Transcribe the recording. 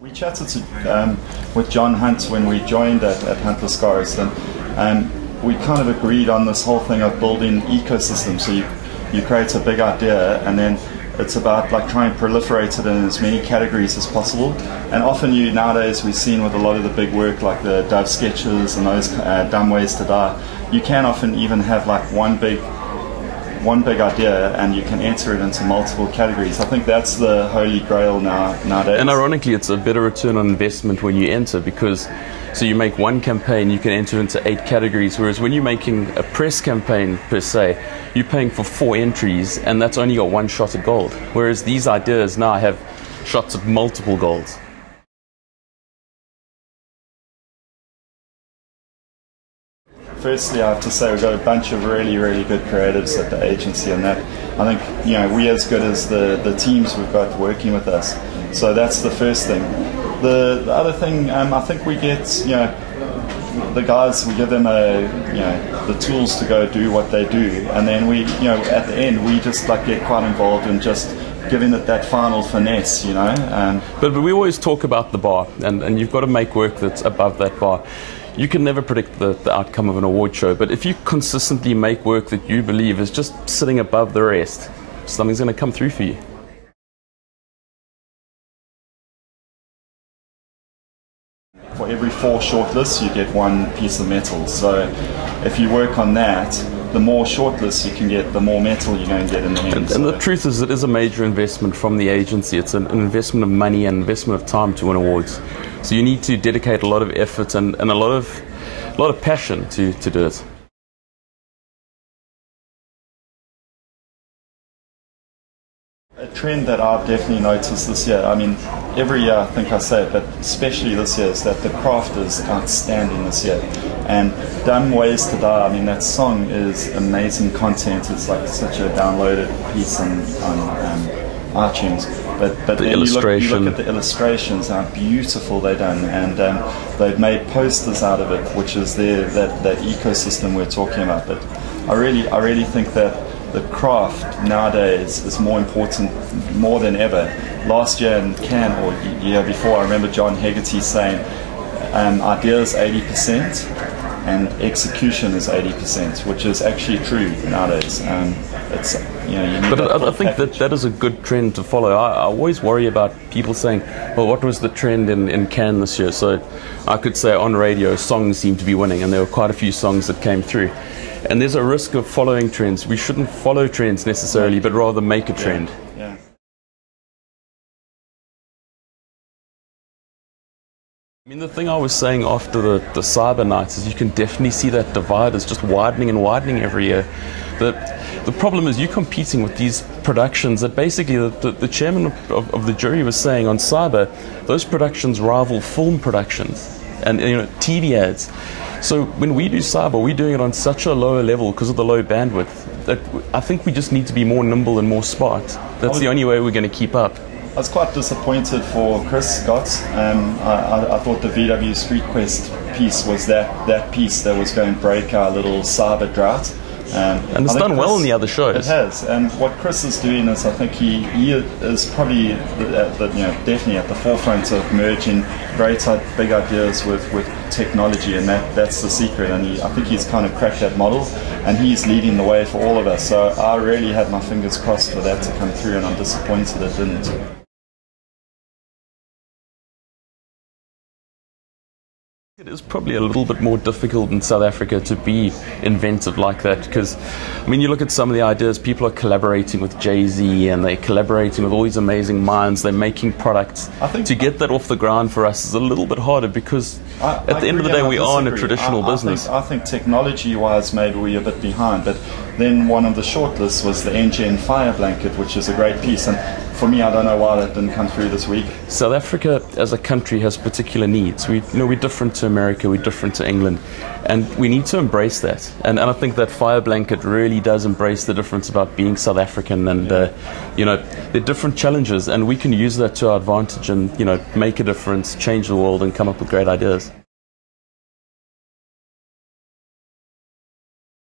We chatted with John Hunt when we joined at Hunt the Scars, and we kind of agreed on this whole thing of building ecosystems. So you create a big idea, and then it's about like trying to proliferate it in as many categories as possible. And often nowadays we've seen with a lot of the big work like the Dove sketches and those Dumb Ways to Die, you can often even have like one big idea and you can enter it into multiple categories. I think that's the holy grail nowadays. And ironically, it's a better return on investment when you enter, because so you make one campaign, you can enter into 8 categories, whereas when you're making a press campaign per se, you're paying for 4 entries and that's only got 1 shot at gold, whereas these ideas now have shots at multiple golds. Firstly, I have to say we've got a bunch of really, really good creatives at the agency, and that I think we're as good as the teams we've got working with us. So that's the first thing. The other thing, I think we get the guys, we give them the tools to go do what they do, and then we at the end we just like get quite involved in just giving it that final finesse, But we always talk about the bar, and you've got to make work that's above that bar. You can never predict the outcome of an award show, but if you consistently make work that you believe is just sitting above the rest, something's going to come through for you. For every 4 shortlists, you get 1 piece of metal. So if you work on that, the more shortlists you can get, the more metal you're going to get in the end. And the truth is, it is a major investment from the agency. It's an investment of money and investment of time to win awards. So you need to dedicate a lot of effort and a lot of passion to do it. A trend that I've definitely noticed this year, I mean, every year I think I say it, but especially this year, is that the craft is outstanding this year. And Dumb Ways to Die, I mean, that song is amazing content. It's like such a downloaded piece on iTunes. But then you look at the illustrations, how beautiful they've done, and they've made posters out of it, which is that ecosystem we're talking about. But I really think that the craft nowadays is more important, more than ever. Last year in Cannes, or the year before, I remember John Hegarty saying ideas 80% and execution is 80%, which is actually true nowadays. It's you need. But I think that is a good trend to follow. I always worry about people saying, well, what was the trend in Cannes this year? So I could say on radio, songs seem to be winning, and there were quite a few songs that came through. And there's a risk of following trends. We shouldn't follow trends necessarily, but rather make a trend. Yeah. I mean, the thing I was saying after the Cyber Nights is you can definitely see that divide is just widening and widening every year. The problem is you're competing with these productions that basically the chairman of the jury was saying on Cyber, those productions rival film productions and TV ads. So when we do Cyber, we're doing it on such a lower level because of the low bandwidth that I think we just need to be more nimble and more smart. That's the only way we're going to keep up. I was quite disappointed for Chris Scott. I thought the VW Street Quest piece was that piece that was going to break our little Cyber drought. And it's done well in the other shows. It has, and what Chris is doing is, I think he is probably definitely at the forefront of merging great big ideas with technology, and that's the secret. And I think he's kind of cracked that model, and he's leading the way for all of us. So I really had my fingers crossed for that to come through, and I'm disappointed it didn't. It is probably a little bit more difficult in South Africa to be inventive like that, because I mean, you look at some of the ideas, people are collaborating with Jay-Z and they're collaborating with all these amazing minds, they're making products. To get that off the ground for us is a little bit harder because at the end of the day we are in a traditional business. I think technology-wise maybe we're a bit behind, but then one of the shortlists was the NGN Fire Blanket, which is a great piece, and for me, I don't know why that didn't come through this week. South Africa as a country has particular needs. We're different to America, we're different to England, and we need to embrace that. And I think that Fire Blanket really does embrace the difference about being South African, and there are different challenges, and we can use that to our advantage and make a difference, change the world, and come up with great ideas.